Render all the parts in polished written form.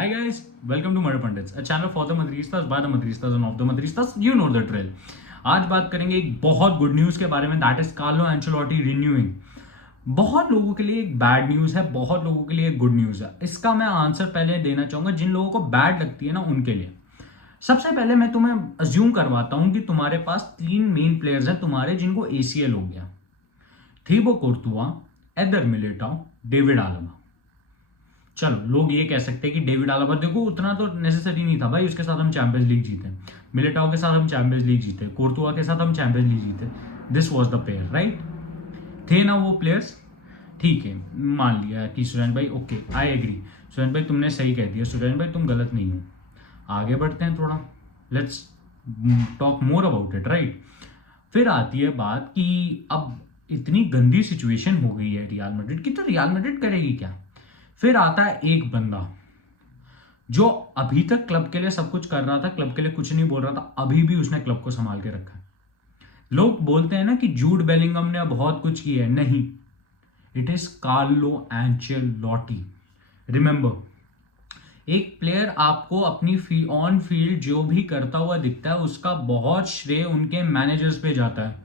Hi guys, welcome to Murder Pundits, a channel for the Madristas by the Madristas and of the Madristas. You know the drill. आज बात करेंगे एक बहुत good news के बारे में, that is Carlo Ancelotti renewing. बहुत लोगों के लिए एक बैड न्यूज है, बहुत लोगों के लिए एक गुड न्यूज है. इसका मैं आंसर पहले देना चाहूंगा जिन लोगों को बैड लगती है ना उनके लिए. सबसे पहले मैं तुम्हें अज्यूम करवाता हूं कि तुम्हारे पास तीन मेन प्लेयर्स हैं तुम्हारे जिनको एसीएल हो गया. Thibaut Courtois, Eder Militao, David Alaba. चलो लोग ये कह सकते हैं कि डेविड आलबा देखो उतना तो नेसेसरी नहीं था भाई, उसके साथ हम चैंपियंस लीग जीते, मिलिटाओ के साथ हम चैंपियंस लीग जीते, कोर्तुआ के साथ हम चैंपियंस लीग जीते. This was the pair right. थे ना वो प्लेयर्स. ठीक है, मान लिया कि सुरेश भाई ओके आई एग्री. सुरेश भाई तुमने सही कह दिया, सुरेश भाई तुम गलत नहीं हो. आगे बढ़ते हैं थोड़ा, let's talk more about it right. फिर आती है बात कि अब इतनी गंदी सिचुएशन हो गई है रियल मैड्रिड की, तो रियल मैड्रिड करेगी क्या. फिर आता है एक बंदा जो अभी तक क्लब के लिए सब कुछ कर रहा था, क्लब के लिए कुछ नहीं बोल रहा था, अभी भी उसने क्लब को संभाल के रखा है. लोग बोलते हैं ना कि जूड बेलिंगम ने बहुत कुछ किया है, नहीं, it is Carlo Ancelotti. Remember, एक प्लेयर आपको अपनी ऑन फील्ड जो भी करता हुआ दिखता है उसका बहुत श्रेय उनके मैनेजर्स पे जाता है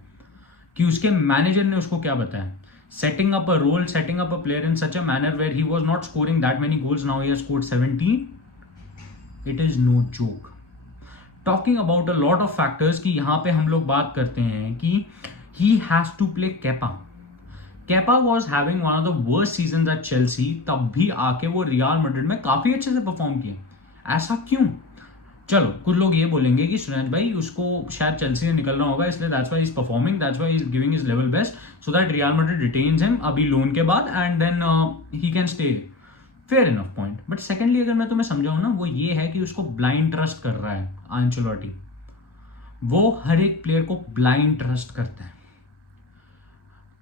कि उसके मैनेजर ने उसको क्या बताया. Setting up a role, setting up a player in such a manner where he was not scoring that many goals, now he has scored 17. It is no joke. Talking about a lot of factors कि यहाँ पे हम लोग बात करते हैं कि he has to play Kepa. Kepa was having one of the worst seasons at Chelsea, तब भी आके वो रियल मैड्रिड में काफी अच्छे से परफॉर्म किए. ऐसा क्यों. चलो कुछ लोग ये बोलेंगे कि सुरेश भाई उसको शायद चेल्सी से निकलना होगा इसलिए that's why is performing, that's why is giving his level best so that Real Madrid retains him अभी लोन के बाद and then he can stay. Fair enough point. But secondly अगर मैं तुम्हें समझाऊं ना, वो ये है कि उसको ब्लाइंड ट्रस्ट कर रहा है एंचेलोटी. वो हर एक प्लेयर को ब्लाइंड ट्रस्ट करता है.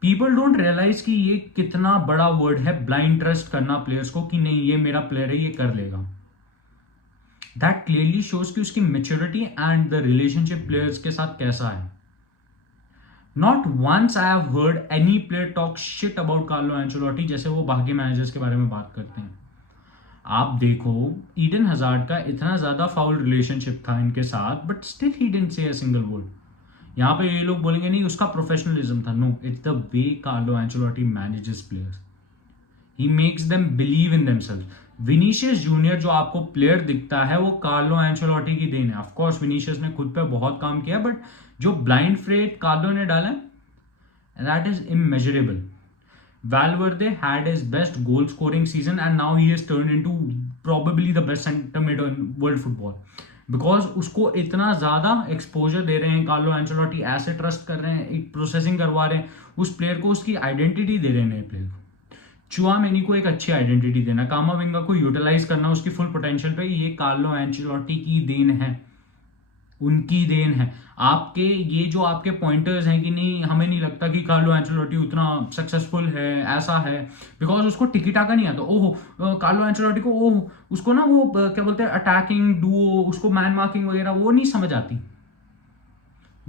पीपल डोंट रियलाइज कि ये कितना बड़ा वर्ड है ब्लाइंड ट्रस्ट करना प्लेयर्स को, कि नहीं ये मेरा प्लेयर है, ये कर लेगा. That clearly shows कि उसकी maturity and the relationship players के साथ कैसा है. Not once I have heard any player talk shit about Carlo Ancelotti जैसे वो बाकी मैनेजर्स के बारे में बात करते हैं. आप देखो ईडन हजार्ड का इतना ज्यादा फाउल रिलेशनशिप था इनके साथ, but still he didn't say a single word. यहाँ पे ये लोग बोलेंगे नहीं उसका प्रोफेशनलिज्म था. No, it's the way Carlo Ancelotti manages players. He makes them believe in themselves. Vinicius Junior जो आपको प्लेयर दिखता है वो कार्लो एंचेलोटी की देन है. ऑफ कोर्स विनीशियस ने खुद पे बहुत काम किया, बट जो ब्लाइंड फ्रेट कार्लो ने डाला है that is immeasurable. Valverde had his best goal scoring season and now he has turned into probably the best center mid in world football because उसको इतना ज्यादा एक्सपोजर दे रहे हैं कार्लो एंचेलोटी, ऐसे trust कर रहे हैं, एक प्रोसेसिंग करवा रहे हैं उस प्लेयर को, उसकी आइडेंटिटी दे रहे हैं नए प्लेयर को. चुआमेनी को एक अच्छी आइडेंटिटी देना, कामाविंगा को यूटिलाइज करना उसकी फुल पोटेंशियल पे, ये कार्लो एंचेलोटी की देन है, उनकी देन है. आपके ये जो आपके पॉइंटर्स हैं कि नहीं हमें नहीं लगता कि कार्लो एंचेलोटी उतना सक्सेसफुल है, ऐसा है बिकॉज उसको टिकी टाका नहीं आता. ओहो कार्लो एंचेलोटी को ओह उसको ना वो क्या बोलते हैं अटैकिंग डुओ, उसको मैन मार्किंग वगैरह वो नहीं समझ आती.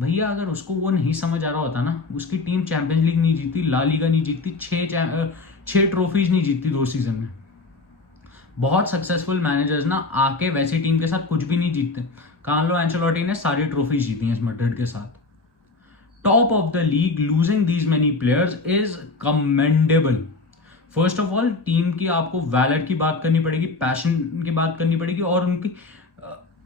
भैया अगर उसको वो नहीं समझ आ रहा होता ना, उसकी टीम चैंपियंस लीग नहीं जीतती, ला लीगा नहीं जीतती, 6 ट्रॉफीज नहीं जीतती 2 सीजन में. बहुत सक्सेसफुल मैनेजर्स ना आके वैसी टीम के साथ कुछ भी नहीं जीतते. कार्लो एंचेलोटी ने सारी ट्रॉफीज जीती हैं इस मैड्रिड के साथ. Top of the league, losing these many players is commendable. First of all team की आपको वैलर की बात करनी पड़ेगी, पैशन की बात करनी पड़ेगी और उनकी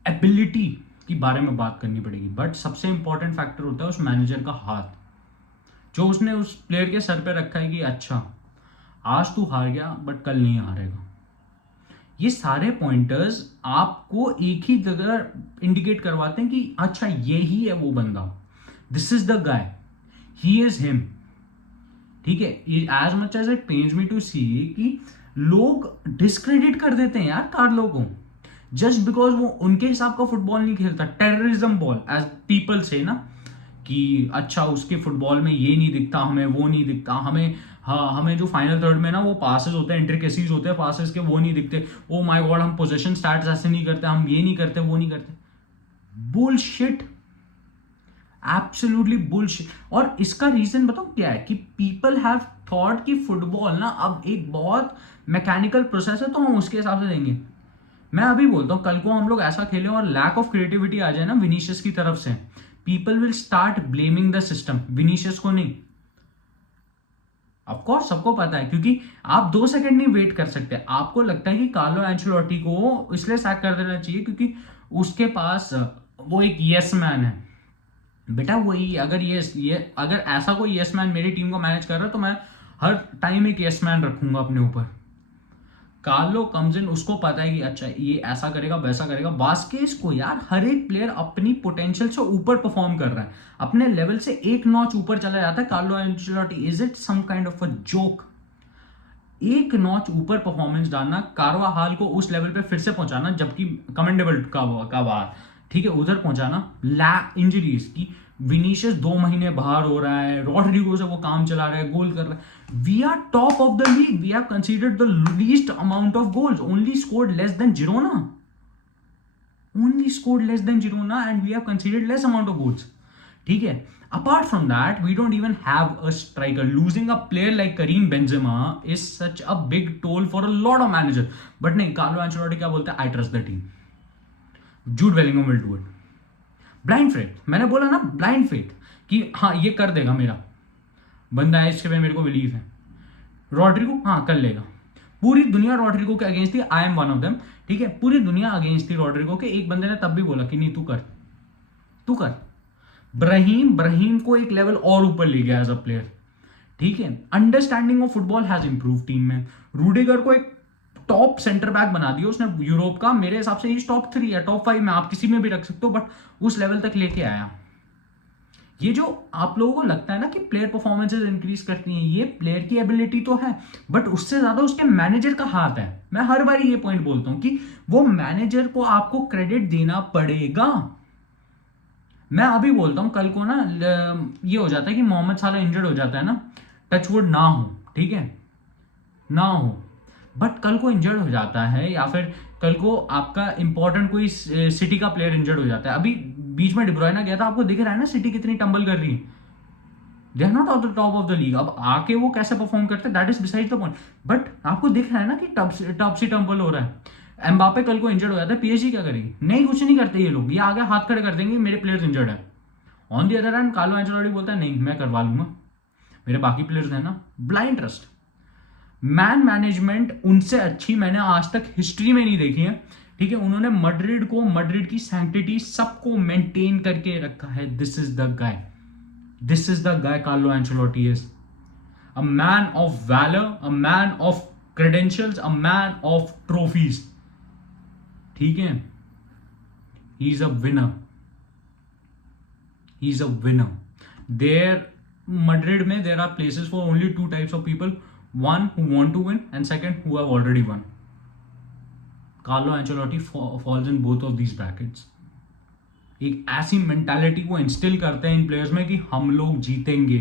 एबिलिटी के बारे में बात करनी पड़ेगी. बट सबसे इंपॉर्टेंट फैक्टर होता है उस मैनेजर का हाथ, जो उसने उस प्लेयर के सर पे रखा है कि अच्छा आज तू हार गया बट कल नहीं हारेगा. ये सारे पॉइंटर्स आपको एक ही जगह इंडिकेट करवाते हैं कि अच्छा यही है वो बंदा, this is the guy, he is him. ठीक है, as much as it pains me to see कि लोग डिस्क्रेडिट कर देते हैं यार कार्लो को जस्ट बिकॉज वो उनके हिसाब का फुटबॉल नहीं खेलता. टेररिज्म बॉल एज पीपल से ना कि अच्छा उसके फुटबॉल में ये नहीं दिखता, हमें वो नहीं दिखता, हमें जो फाइनल थर्ड में ना वो पासेस होते हैं, इंट्रिकेसीज होते हैं पासेस के, वो नहीं दिखते. ओ माय गॉड हम पोजीशन स्टैट्स ऐसे नहीं करते, हम ये नहीं करते, वो नहीं करते. Bullshit, absolutely bullshit. और इसका रीजन बताओ क्या है कि पीपल हैव थॉट कि फुटबॉल ना अब एक बहुत मैकेनिकल प्रोसेस है तो हम उसके हिसाब से देंगे. मैं अभी बोलता हूँ कल को हम लोग ऐसा खेलें और लैक ऑफ क्रिएटिविटी आ जाए ना विनीशियस की तरफ से, people will start blaming the system, Vinicius को नहीं। ऑफ कोर्स सबको पता है, क्योंकि आप 2 सेकंड नहीं वेट कर सकते। आपको लगता है कि कार्लो एंचेलोटी को इसलिए सैक कर देना चाहिए क्योंकि उसके पास वो एक यस मैन है। बेटा वही, अगर ये अगर ऐसा कोई यस मैन मेरी टीम को मैनेज कर रहा है तो मैं हर टाइम एक यस मैन रखूंगा अपने ऊपर। कार्लो कम्स इन, उसको पता है कि अच्छा ये ऐसा करेगा वैसा करेगा। वास्केज को यार हर एक प्लेयर अपनी पोटेंशियल से ऊपर परफॉर्म कर रहा है, अपने लेवल से एक नॉच ऊपर चला जाता है। Carlo Ancelotti, is it some kind of a joke? एक नॉच ऊपर परफॉर्मेंस डालना, कार्वाहाल को उस लेवल पे फिर से पहुंचाना, जबकि कमेंडेबल का बात ठीक है उधर पहुंचाना, इंजरीज की। विनीशियस 2 महीने बाहर हो रहा है, रॉड्रिगो से वो काम चला रहा है, गोल कर रहा है। We are top of the league, we have conceded the least amount of goals, only scored less than Girona, only scored less than Girona and we have conceded less amount of goals. ठीक है, apart from that we don't even have a striker. Losing a player like Karim Benzema is such a big toll for a lot of managers, but नहीं, Carlo Ancelotti क्या बोलता है? I trust the team. Jude Bellingham will do it. Blind faith, मैंने बोला ना blind faith कि हाँ ये कर देगा, मेरा बंदा है, इसके पे मेरे को बिलीव है। रॉड्रिगो हाँ कर लेगा, पूरी दुनिया रॉड्रिगो के अगेंस्ट थी, I am one of them. ठीक है, पूरी दुनिया अगेंस्ट थी रॉड्रिगो के, एक बंदे ने तब भी बोला कि नहीं तू कर, तू कर। ब्रहीम को एक लेवल और ऊपर ले गया एज अ प्लेयर। ठीक है, understanding of football has improve team में। रूडिगर को एक टॉप सेंटर बैक बना दिया उसने यूरोप का, मेरे हिसाब से टॉप 3 या टॉप 5 में, आप किसी में भी रख सकते हो, बट उस लेवल तक लेके आया। ये जो आप लोगों को लगता है ना कि प्लेयर परफॉर्मेंसेस इंक्रीज करती हैं, ये प्लेयर की एबिलिटी तो है, बट उससे ज्यादा उसके मैनेजर का हाथ है। मैं हर बार ये पॉइंट बोलता हूं कि वो मैनेजर को आपको क्रेडिट देना पड़ेगा। मैं अभी बोलता हूं कल को ना ये हो जाता है कि मोहम्मद साला इंजर्ड हो जाता है ना, टचवुड ना हो, ठीक है ना हो, बट कल को इंजर्ड हो जाता है, या फिर कल को आपका इंपॉर्टेंट कोई सिटी का प्लेयर इंजर्ड हो जाता है। अभी बीच में डिब्रोइना गया था, आपको दिख रहा है ना सिटी कितनी टंबल कर रही है, they are not of the top of the league. अब आके वो कैसे परफॉर्म करते हैं that is beside the point, but आपको दिख रहा है ना कि टॉप से टंबल हो रहा है। एम्बापे कल को इंजर्ड हो जाता है, पीएसजी क्या करेगी? नहीं, कुछ नहीं करते ये लोग, ये आगे हाथ खड़े कर देंगे मेरे प्लेयर्स इंजर्ड है। On the other hand Carlo Ancelotti बोलता है नहीं मैं करवा लूंगा, मेरे बाकी प्लेयर्स हैं ना। ब्लाइंड ट्रस्ट, मैन मैनेजमेंट उनसे अच्छी मैंने आज तक हिस्ट्री में नहीं देखी है। ठीक है, उन्होंने मड्रिड की सैंक्टिटी सबको मेंटेन करके रखा है। This is the guy Carlo Ancelotti is a man of valour, a man of credentials, a man of trophies. ठीक है, he is a winner, he is a winner. There, Madrid में there are places for only 2 types of people, one who want to win and second who have already won. Carlo Ancelotti falls in both of these brackets. एक ऐसी mentality को instil करते हैं इन players में कि हम लोग जीतेंगे।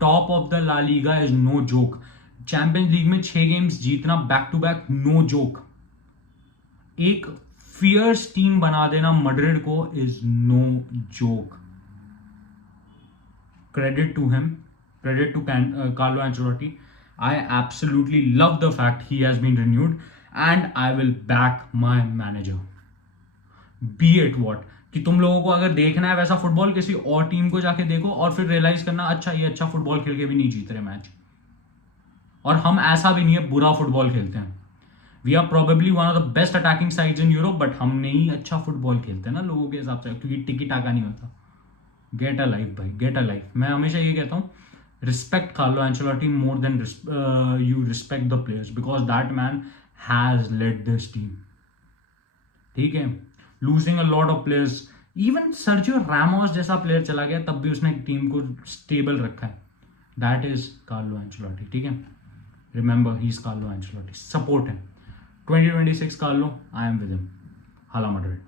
Top of the La Liga is no joke, Champions League में 6 गेम्स जीतना back to back no joke, एक फियर्स टीम बना देना मड्रिड को is no joke. Credit to him, credit to Carlo Ancelotti. I absolutely love the fact he has been renewed and I will back my manager. Be it what, कि तुम लोगों को अगर देखना है वैसा फुटबॉल किसी और टीम को जाके देखो और फिर रियलाइज करना अच्छा ये अच्छा फुटबॉल खेल के भी नहीं जीत रहे मैच, और हम ऐसा भी नहीं है बुरा फुटबॉल खेलते हैं। We are probably one of the best attacking sides in Europe, but हम नहीं अच्छा फुटबॉल खेलते हैं ना लोगों के हिसाब से, क्योंकि टिकी टाका नहीं होता। गेट अ लाइफ भाई, गेट अ लाइफ। मैं हमेशा ये कहता हूँ respect Carlo Ancelotti more than you respect the players, because that man has lead this team. ठीक है, losing a lot of players, even Sergio Ramos जैसा प्लेयर चला गया तब भी उसने टीम को स्टेबल रखा है। That is Carlo Ancelotti. ठीक है, remember he is Carlo Ancelotti, support है 2026 Carlo, I am with him. हाला मड्रिड।